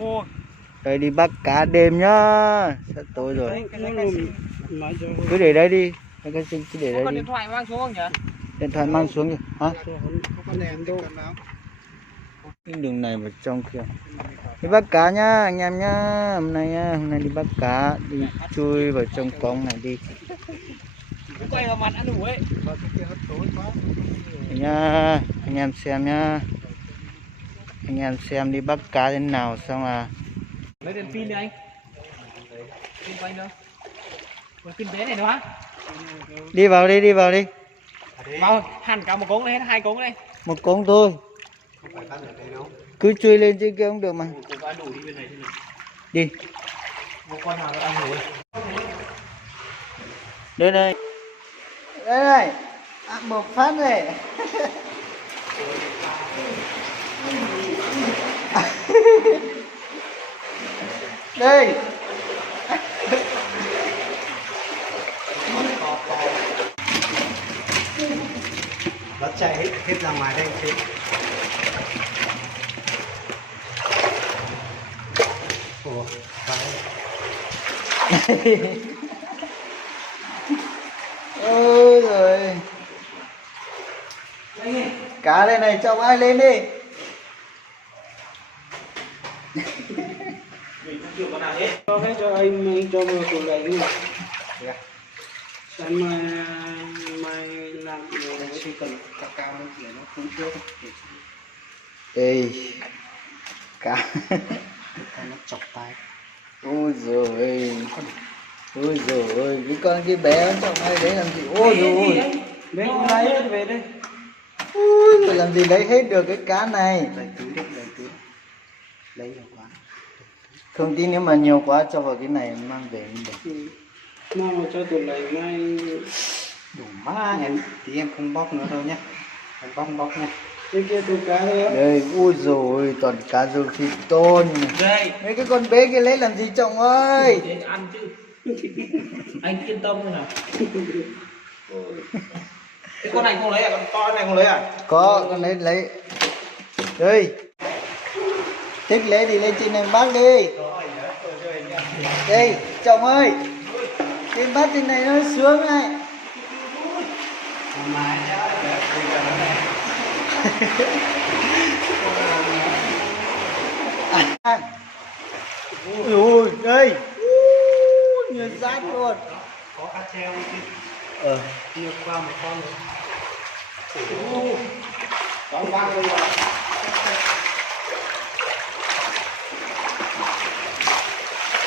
Ồ, Đây đi bắt cá đêm nhá. Sắp tối rồi. Cứ để đây đi. Cái xin cứ để có đây con đi. điện thoại mang xuống không nhỉ? Điện thoại mang xuống đi. Hả? Không có đèn đâu. Cái đường này vào trong kia. Đi bắt cá nhá anh em nhá. Hôm nay đi bắt cá, đi chui vào trong cống này đi. Quay vào mặt ăn đủ ấy. Nhá, anh em xem nhá. Anh em xem đi bắt cá thế nào xong là Lấy đèn pin đi anh. Pin quay đâu? Còn pin bé này nữa hả? đi vào đi, đi vào đi. Vào hẳn cả một cống lên, hai cống lên. Một cống thôi. Cứ chui lên trên kia cũng được mà. Cùng ăn đủ đi bên này. Đi. Một con nào nó ăn đủ. Đây đây. Đây này. À, một phát này. Đây. Nó chạy hết ra ngoài đây chứ. Ủa, Ôi rồi. Cá đây này, cho ai lên đi. cho hết cho anh cho vào tủ lạnh đi. Sáng mai làm chỉ cần cacao để nó phun trước. Đây. Cá. Nó chọc tay. Ôi rồi. Ôi rồi, cái con kia bé nó trọng ai đấy làm gì? Ôi rồi. Đấy cũng lấy hết về đây. Ui, rồi làm gì lấy hết được cái cá này? Lấy túi đấy, lấy túi. Lấy nhiều quá. Không tin nếu mà nhiều quá cho vào cái này mang về cũng được. Mang vào cho tủ lạnh mai đủ má em tí em không bóc nữa đâu nhé. Em bóc nha. Cái kia tủ cá thôi á. Đây, ui rồi, toàn cá rô phi tôn. Đây. Mấy cái con bé kia lấy làm gì chồng ơi? Để ăn chứ. Anh yên tâm thôi nào. Cái con này không lấy à? Con to này không lấy à? Có, con lấy. Đây. Thích lấy thì lên trên này bắt đi. Đây, chồng ơi. Trên bắt trên này nó xuống này. Ui ui, đây. Nhiều rác luôn. Có cá treo Ờ. kia qua một con nữa. Con ba rồi.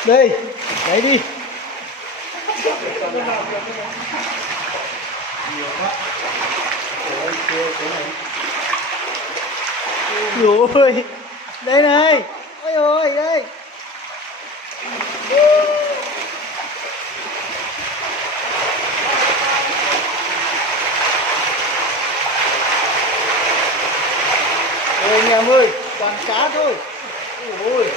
Đây, lấy đi. Ui, đây này. Ôi ôi, đây. Ôi anh em ơi, toàn cá thôi. Ôi.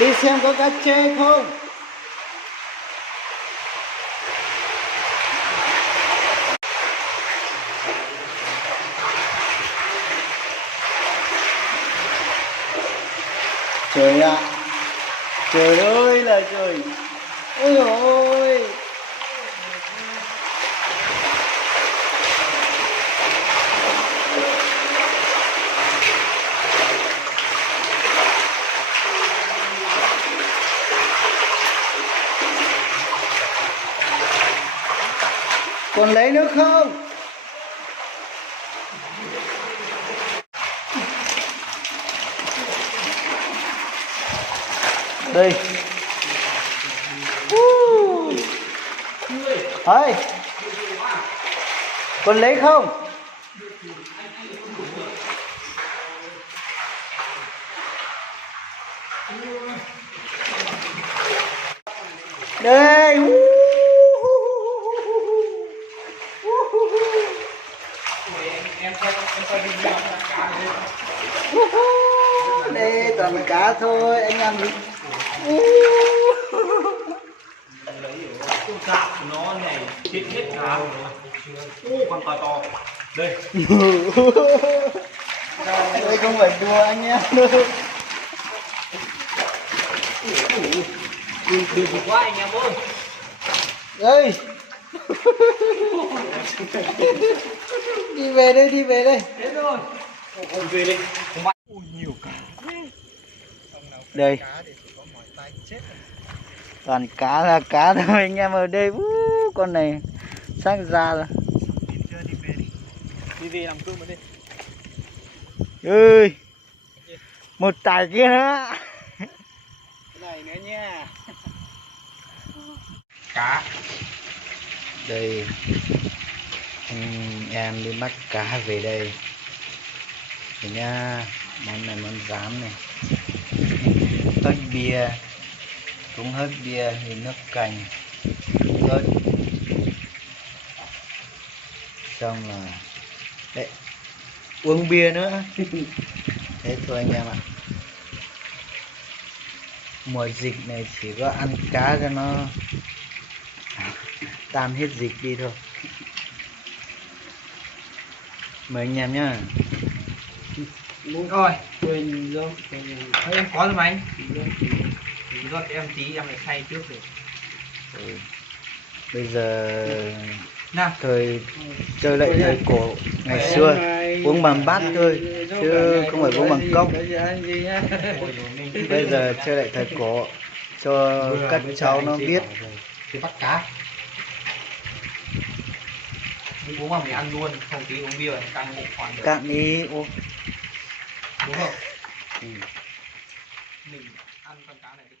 Đi xem có cá trê không? Trời ạ. Trời ơi là trời. Ôi dồi ôi. Còn lấy nữa không? Đây. Ơi. Còn lấy không? Đây. Em quay video cá này. đây toàn cá thôi anh em. Con cạp của nó này chết hết cá. Con to. Đây. Đây không phải đùa anh em đâu. Đừng quá anh em ơi. Ơi. Đi về đây, đi về đây. Đến rồi. Ôi về đi. Ui nhiều cá. Đây. Toàn cá là cá thôi anh em ở đây. Con này xác ra rồi. Đi về làm cơm ở đây. Ơi. Một tài kia nữa. Cái này nữa nha. Cá. Đây anh em đi bắt cá về đây thì nha, món này món rán này, hớt bia, cũng hớt bia thì nước canh ớt, xong là đấy uống bia nữa. Thế thôi anh em ạ, mùa dịch này chỉ có ăn cá cho nó tan hết dịch đi thôi. Mời anh em nhá. Rồi. Quên rồi. Thôi em có rồi mà anh. Tí rồi em lại thay trước rồi. Bây giờ Nào. thời chơi lại thời cổ ngày xưa, uống bằng bát thôi chứ không phải uống bằng cốc. Bây giờ chơi lại thời cổ cho các cháu nó biết. Thì bắt cá. Mình uống mà mình ăn luôn, không tí uống bia càng bụng hoàn được. Cạn đi uống. Đúng không? Mình ăn con cá này đi.